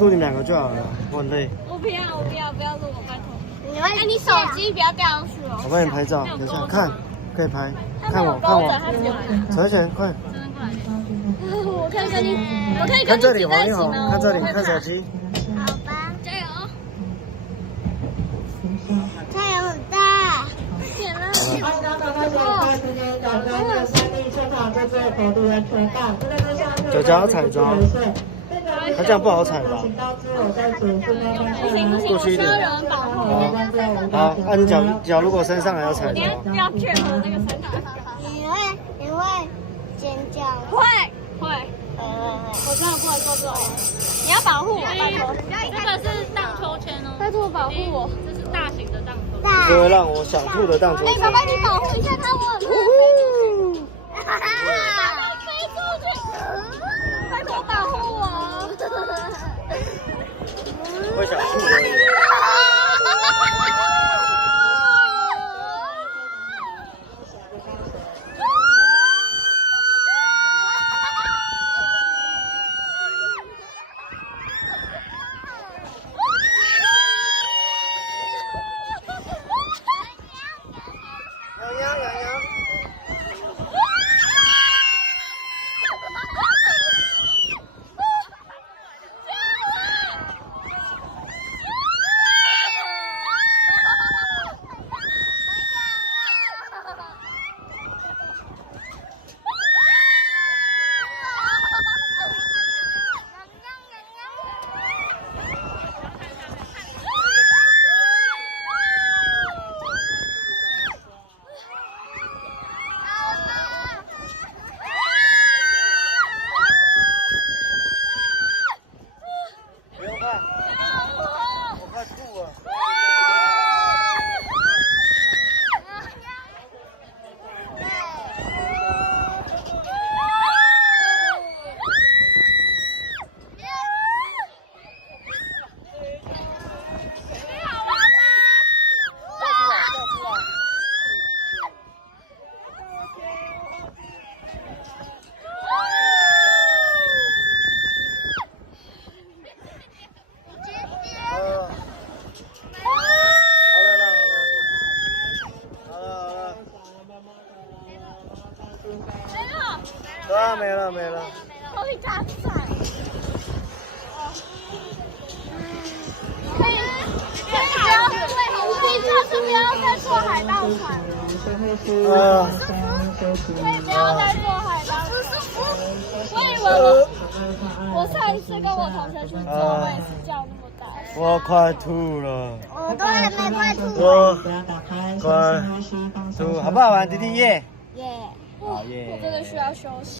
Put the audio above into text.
录你们2个就好了，我很累。我不要录我，拜托。哎，你手机不要掉上去哦。我帮你拍照，等一下看，可以拍，看我，陈璇，快！我可以跟你，看这里，黄一红，看这里，看手机。好吧，加油！太阳很大，点了。脚脚要踩着，它这样不好踩吧？过去一点。好，那你脚如果升上来要踩着。你要配合那个身材。你会尖叫？会。我真的不能做这种。你要保护我，拜托。这个是荡秋千哦，拜托保护我。这是大型的荡秋千。这会让我想吐的荡秋千。爸爸，你保护一下他，我很怕飞出去。飞出去！拜托保护我。会想吐的。我快吐了。没了。我会打伞。可以不要你下次不要再坐海盗船了。可以不要再坐海盗船。我以为我上一次跟我同学去坐，我也是叫那么大声。我快吐了。我都还没快吐。我快吐，好不好玩，弟弟耶？耶！好耶！我真的需要休息。